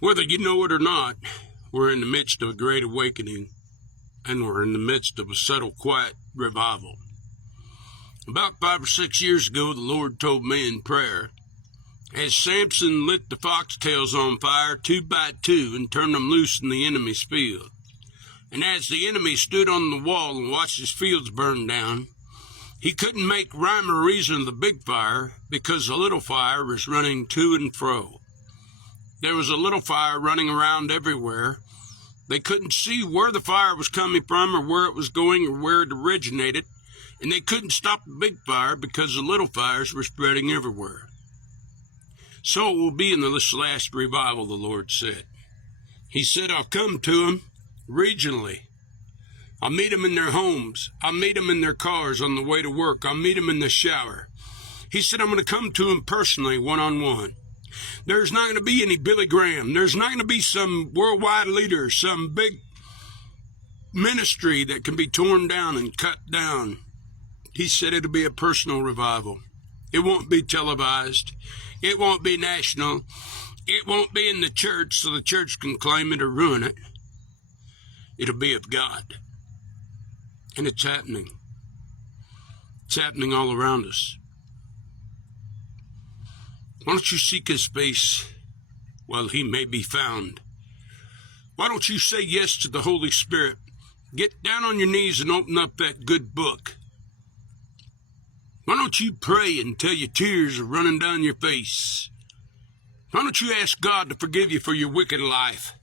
Whether you know it or not, we're in the midst of a great awakening, and we're in the midst of a subtle, quiet revival. About 5 or 6 years ago, the Lord told me in prayer, as Samson lit the foxtails on fire 2 by 2 and turned them loose in the enemy's field, and as the enemy stood on the wall and watched his fields burn down, he couldn't make rhyme or reason of the big fire because the little fire was running to and fro. There was a little fire running around everywhere. They couldn't see where the fire was coming from or where it was going or where it originated, and they couldn't stop the big fire because the little fires were spreading everywhere. So it will be in this last revival, the Lord said. He said, I'll come to them regionally. I'll meet them in their homes. I'll meet them in their cars on the way to work. I'll meet them in the shower. He said, I'm going to come to them personally, one-on-one. There's not going to be any Billy Graham. There's not going to be some worldwide leader, some big ministry that can be torn down and cut down. He said it'll be a personal revival. It won't be televised. It won't be national. It won't be in the church so the church can claim it or ruin it. It'll be of God. And it's happening. It's happening all around us. Why don't you seek his face while he may be found? Why don't you say yes to the Holy Spirit? Get down on your knees and open up that good book. Why don't you pray until your tears are running down your face? Why don't you ask God to forgive you for your wicked life?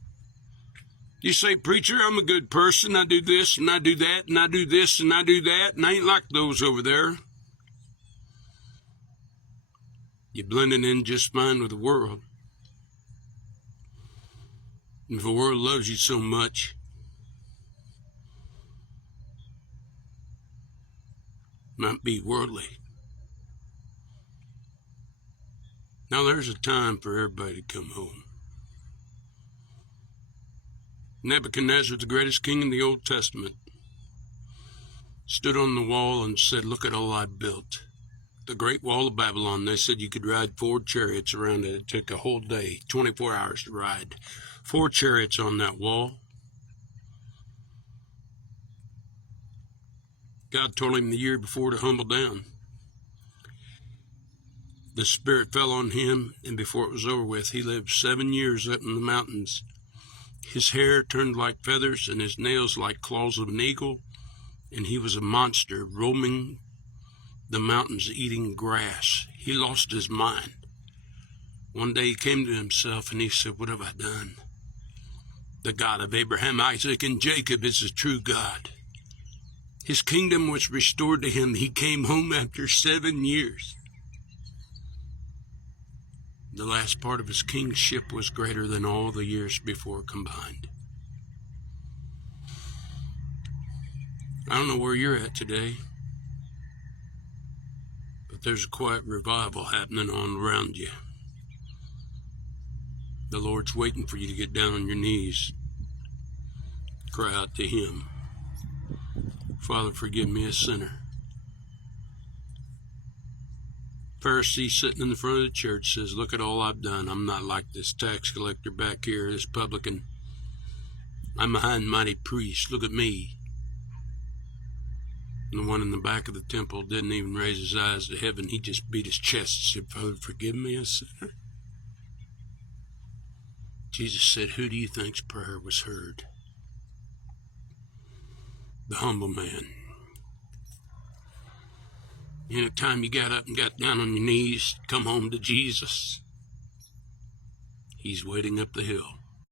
You say, preacher, I'm a good person. I do this and I do that and I do this and I do that, and I ain't like those over there. You're blending in just fine with the world. And if the world loves you so much, it might be worldly. Now there's a time for everybody to come home. Nebuchadnezzar, the greatest king in the Old Testament, stood on the wall and said, look at all I built. The Great Wall of Babylon. They said you could ride 4 chariots around it. It took a whole day, 24 hours to ride. 4 chariots on that wall. God told him the year before to humble down. The Spirit fell on him, and before it was over with, he lived 7 years up in the mountains. His hair turned like feathers and his nails like claws of an eagle, and he was a monster roaming the mountains eating grass. He lost his mind. One day he came to himself and he said, what have I done? The God of Abraham, Isaac, and Jacob is the true God. His kingdom was restored to him. He came home after 7 years. The last part of his kingship was greater than all the years before combined. I don't know where you're at today, but there's a quiet revival happening all around you. The Lord's waiting for you to get down on your knees. Cry out to him. Father, forgive me, a sinner. Pharisee sitting in the front of the church says, look at all I've done. I'm not like this tax collector back here, this publican. I'm a high and mighty priest. Look at me. And the one in the back of the temple didn't even raise his eyes to heaven. He just beat his chest and said, Father, forgive me, a sinner. Jesus said, who do you think's prayer was heard? The humble man. Anytime you got up and got down on your knees, come home to Jesus. He's waiting up the hill.